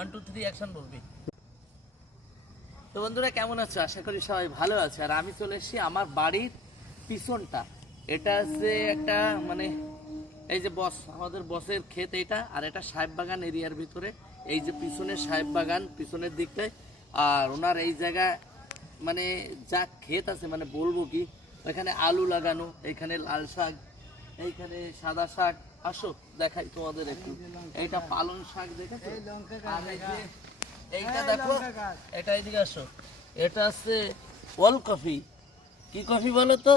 1 2 3 action বলবি। তো বন্ধুরা কেমন আছো? আশা করি সবাই ভালো আছে। আর আমি চলে এসেছি আমার বাড়ির পিছনটা। এটা হচ্ছে একটা মানে এই যে বস, আমাদের বসের ক্ষেত এটা, আর এটা সাহেব বাগান এরিয়ার ভিতরে। এই যে পিছনের সাহেব বাগান পিছনের দিকটায়, আর ওনার এই জায়গায় মানে যা ক্ষেত আছে মানে বলবো কি, এখানে আলু লাগানো, এখানে লাল শাক, এইখানে সাদা শাক। আসো দেখাই তোমাদের একটু। এইটা পালং শাক দেখেছো? আর এই যে এইটা দেখো, এটা এদিকে আসো। এটা আছে ওল কফি। কি কফি বলো তো?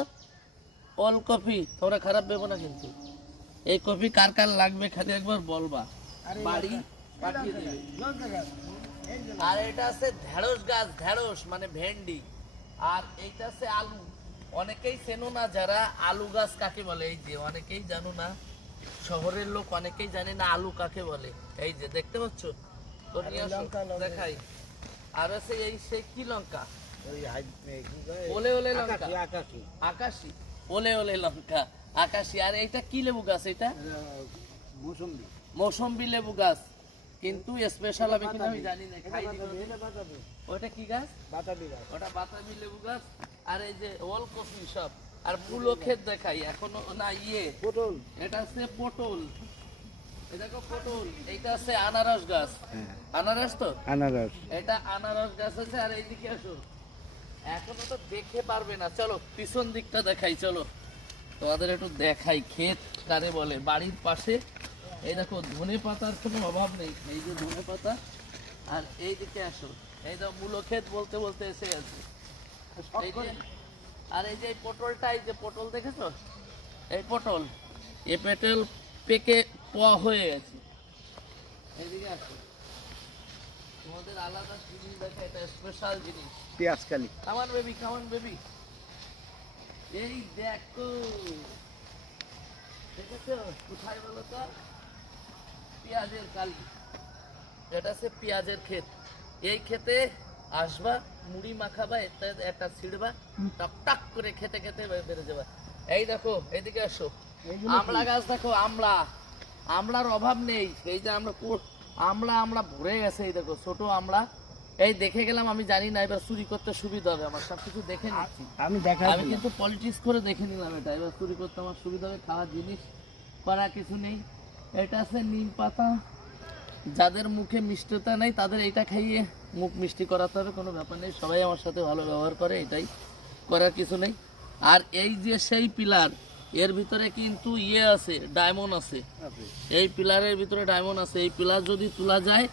ওল কফি। তোমরা খারাপ ভেবো না কিন্তু। এই কফি কার কার লাগবে খালি একবার বলবা, বাড়ি পাঠিয়ে দেবে। আর এটা আছে ঢেঁড়স গাছ, ঢেঁড়স মানে ভেন্ডি। আর এইটা আছে আলু। অনেকেই চেনো না যারা আলু গাছ কাকে বলে। এই যে অনেকেই জানো না, শহরের লোক অনেকেই জানে না আলু কাকে বলে। এই যে দেখতে পাচ্ছ, তো নিয়ে আসো দেখাই। আর আছে এই সে কি লঙ্কা, ওলে ওলে লঙ্কা, আকাশি, ওলে ওলে লঙ্কা আকাশি। আর এইটা কি লেবু গাছ? এটা মৌসম্বি লেবু গাছ, কিন্তু স্পেশাল হবে কিনা আমি জানি না। খাই দিব। ওটা কি গাছ? ওটা বাতাবি লেবু গাছ। আর এই যে ওল কফি সব। আর ফুলো ক্ষেত দেখাই এখনো না, পটল। এটা হচ্ছে পটল, এই দেখো পটল। এইটা আছে আনারস গাছ। আনারস তো, আনারস, এটা আনারস গাছ আছে। আর এইদিকে আসো, এখনো তো দেখে পারবে না, চলো পিছন দিকটা দেখাই। চলো তোমাদের একটু দেখাই ক্ষেত কারে বলে। বাড়ির পাশে এই দেখো ধনে পাতার কোনো অভাব নেই। এই যে ধনে পাতা। আর এইদিকে আসো, এই দেখো মূলো ক্ষেত বলতে বলতে এসে গেছে। আর এই যে পটলটা, এই যে পটল দেখেছো? এই পটল, এই পটল পেকে পোয়া হয়ে গেছে। এইদিকে আসো, তোমাদের আলাদা জিনিস দেখে, এটা স্পেশাল জিনিস, পেঁয়াজ কালি। কামান বেবি, কামান বেবি। এই দেখো, দেখেছো কোথায় বলো তো? পেঁয়াজের কালি। এটা হচ্ছে পেঁয়াজের ক্ষেত। এই ক্ষেতে আসবা, মুড়ি মাখাবা, একটা ছিড়বা, টক টক করে খেতে খেতে বেড়ে যাবা। এই দেখো এইদিকে আসো, আমলা গাছ দেখো, আমলা, আমলার অভাব নেই। এই যে আমলা ভরে গেছে। এই দেখো ছোট আমলা। এই দেখে গেলাম, আমি জানি না, এবার চুরি করতে সুবিধা হবে আমার, সবকিছু দেখে নিচ্ছি আমি কিন্তু পলিটিক্স করে দেখে নিলাম। এটা এবার চুরি করতে আমার সুবিধা হবে। খাওয়ার জিনিস করা কিছু নেই। এটা আছে নিম পাতা। যাদের মুখে মিষ্টতা নেই তাদের এইটা খাইয়ে মুখ মিষ্টি করাতে হবে, কোনো ব্যাপার নেই। সবাই আমার সাথে ভালো ব্যবহার করে, এটাই করার কিছু নেই। আর এই যে সেই পিলার, এর ভিতরে কিন্তু আছে, ডায়মন্ড আছে। এই পিলারের ভিতরে ডায়মন্ড আছে। এই পিলার যদি তোলা যায়